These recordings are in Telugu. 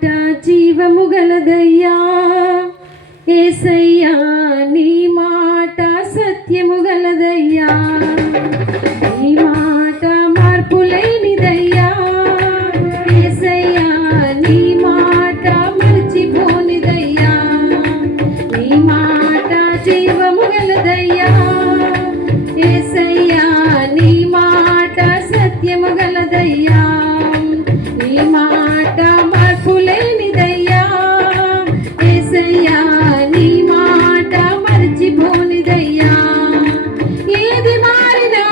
మాట జీవము గలదయ్యా యేసయ్యా, నీ మాట సత్యము గలదయ్యా, నీ మాట మార్పు లేనిదయ్యా యేసయ్యా, నీ మాట మర్చిపోనిదయ్యా, నీ మాట జీవము గలదయ్యా యేసయ్యా, నీ మాట సత్యము గలదయ్యా, నీ మాట మార్పు లేనిదయ్యా యేసయ్యా, నీ మాట మర్చిపోనిదయ్యా. ఏది మారినా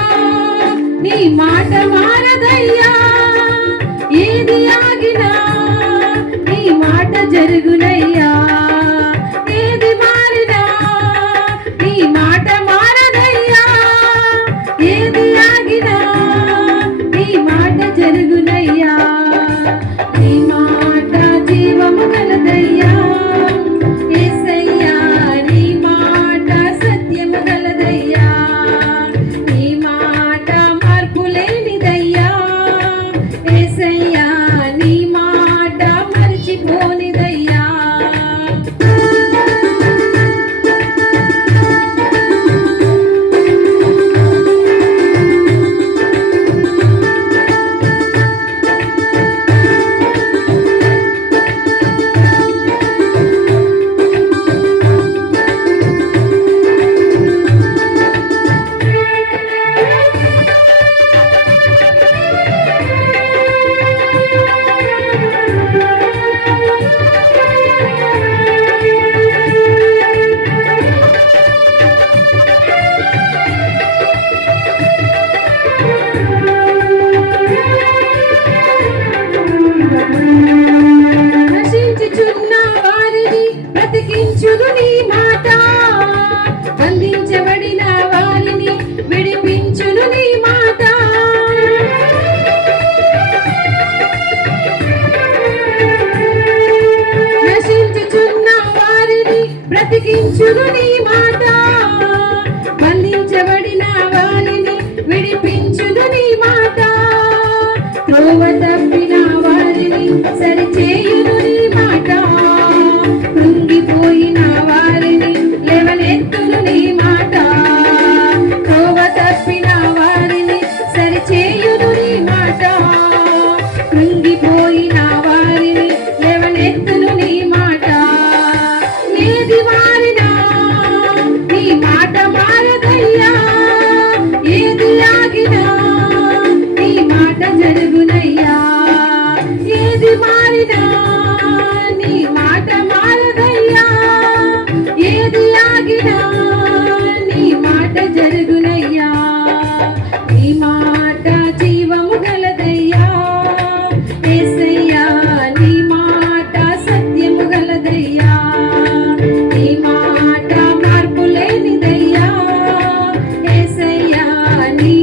నీ మాట మారదయ్యా, ఏది ఆగినా నీ మాట జరుగునయ్యా, ఏది మారినా నీ మాట మారదయ్యా, ఏది ఆగినా నీ మాట జరుగునయ్యా, నీ మాట జీవము గలదయ్యా యేసయ్యా, నీ మాట సత్యము గలదయ్యా, నీ మాట మార్పు లేనిదయ్యా యేసయ్యా, నీ మాట మర్చిపోనిదయ్యా. నశించుచున్న వారిని బ్రతికించును నీ మాట, బంధించబడిన వారిని విడిపించును నీ మాట, నశించుచున్న వారిని బ్రతికించును నీ మాట, బంధించబడిన వారిని విడిపించును నీ మాట, త్రోవ తప్పిన వారిని సరిచేయును నీ మాట, కృంగిపోయిన వారిని లేవనెత్తును నీ మాట, త్రోవ తప్పిన వారిని సరిచేయును నీ మాట, కృంగిపోయిన వారిని లేవనెత్తును నీ మాట. ఏది మారినా నీ మాట మారదయ్యా, ఏది ఆగినా నీ మాట జరుగునయ్యా, ఏది మారినా నీ మాట మారదయ్యా, ఏది ఆగినా నీ మాట జరుగునయ్యా, నీ మాట జీవము గలదయ్యా యేసయ్యా, నీ మాట సత్యము గలదయ్యా, నీ మాట మార్పు లేనిదయ్యా యేసయ్యా, నీ